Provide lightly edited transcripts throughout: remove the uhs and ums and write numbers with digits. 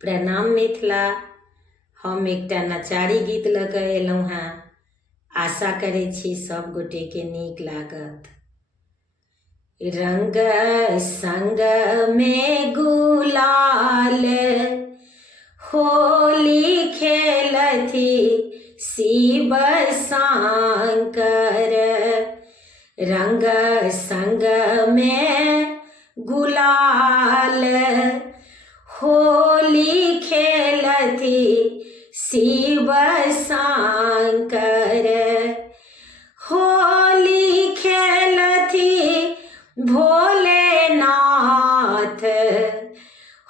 प्रणाम मिथिला। हम एकटा नचारी गीत लऽ कऽ एलहुँ हेँ। आशा करै छी सब गोटेके नीक लागत। रंग संग में गुलाल होली खेलथि शिव शंकर। रंग संग में गुलाल होली खेलथि शिव शंकर। होली खेलथि भोलेनाथ।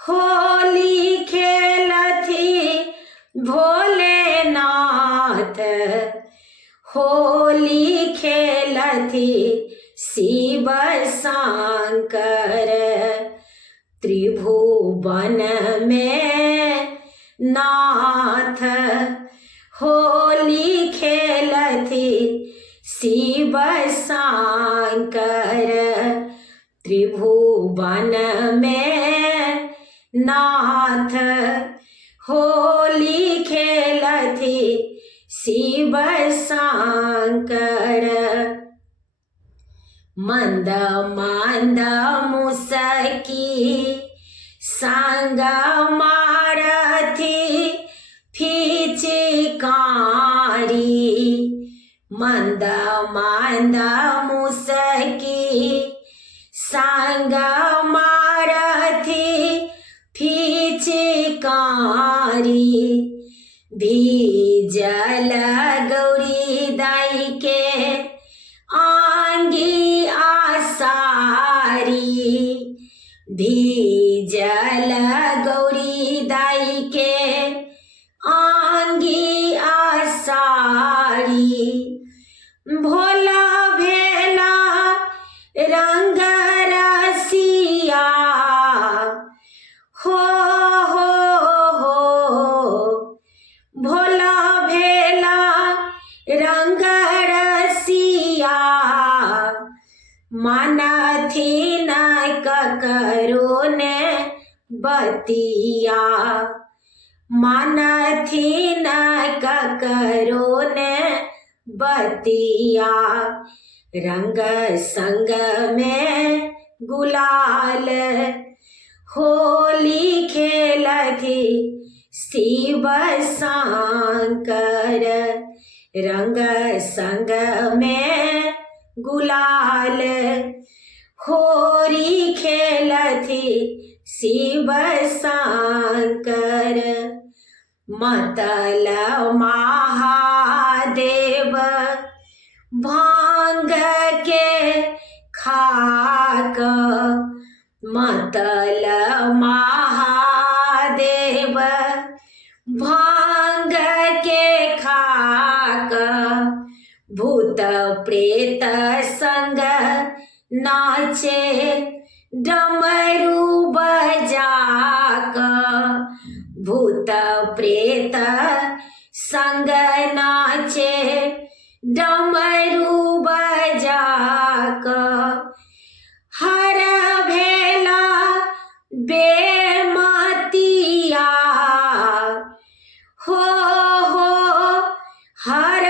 होली खेलथि भोलेनाथ। होली खेलथि शिव शंकर। त्रिभुवन में नाथ होली खेलथि शिव शंकर। त्रिभुवन में नाथ होली खेलथि शिव शंकर। मंद मंद मुसकी संग मारथि फिचकारी। मंद मंद मुसकी संग मारथि फिचकारी। भीजल गौरी दाई के आंगी आसारी। भीजल गौरी दाई के आंगी आसारी। भोला भेला रंग रसिया हो भोला भेला रंग रसिया। मानथि न ककरो ने बतिया। मानथि न ककरो ने बतिया। रंग संग में गुलाल होली खेलथि शिव शंकर। रंग संग में गुलाल होली खेलथि शिव शंकर। मतल महादेव भांग के खाक। मतल महादेव भांग के खाक। भूत प्रेत संग नाचे डमरू बजाक। भूत प्रेत संग नाचे डमरू बजाक। हर भेला बेमतिया हो हर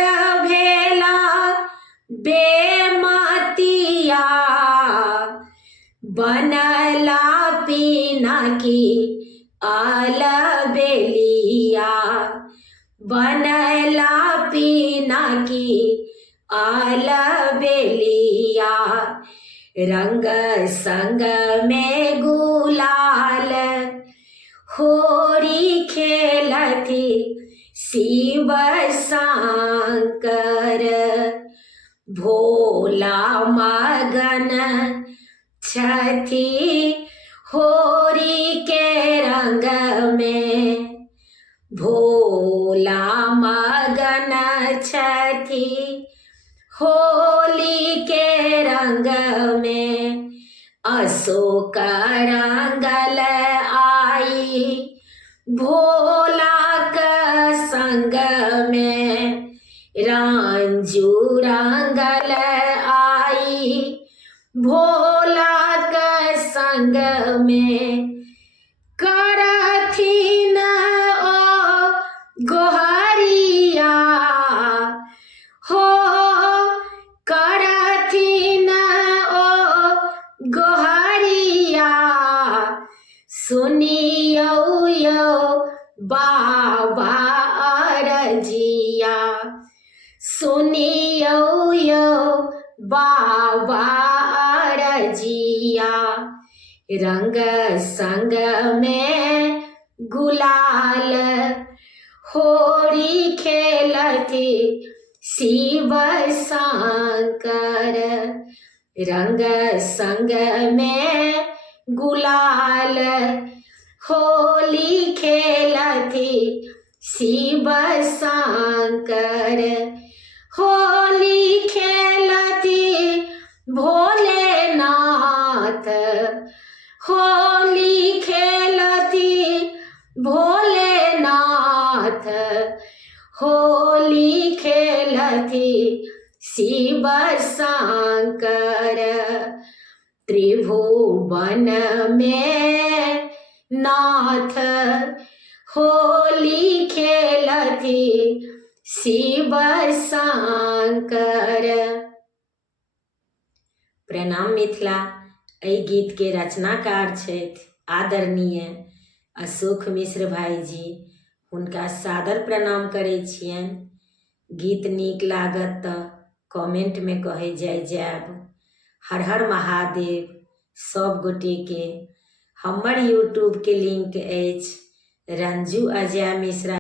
भेला बेमतिया। बनला पिनाकी अलबेलिया। बनला पिनाकी अलबेलिया। रंग संग में गुलाल होली खेलथि शिव शंकर। भोला मगन छथि होली के रंग में। भोला मगन छथि होली के रंग में। अशोक रंगल आई भोला के संग में। रंजू रंगल आई भोला के संग में। करथिन यौ बाबा अरजिया, सुनियौ यौ बाबा अरजिया। रंग संग में गुलाल होरी खेलती शिव शंकर। रंग संग में गुलाल होली खेलती शिव शंकर। होली खेलती भोलेनाथ, होली खेलती भोलेनाथ। होली खेलती शिव शंकर। त्रिभुवन में नाथ होली खेलती शिव शंकर। प्रणाम मिथिला। एहि गीत के रचनाकार छथि आदरणीय अशोक मिश्र भाईजी। हुनका सादर प्रणाम करै छियनि। गीत नीक लागत तऽ कमेंट में कहे जायब। हर हर महादेव। सब गोटे के हमर यूट्यूब के लिंक अछि रंजू अजय मिश्रा।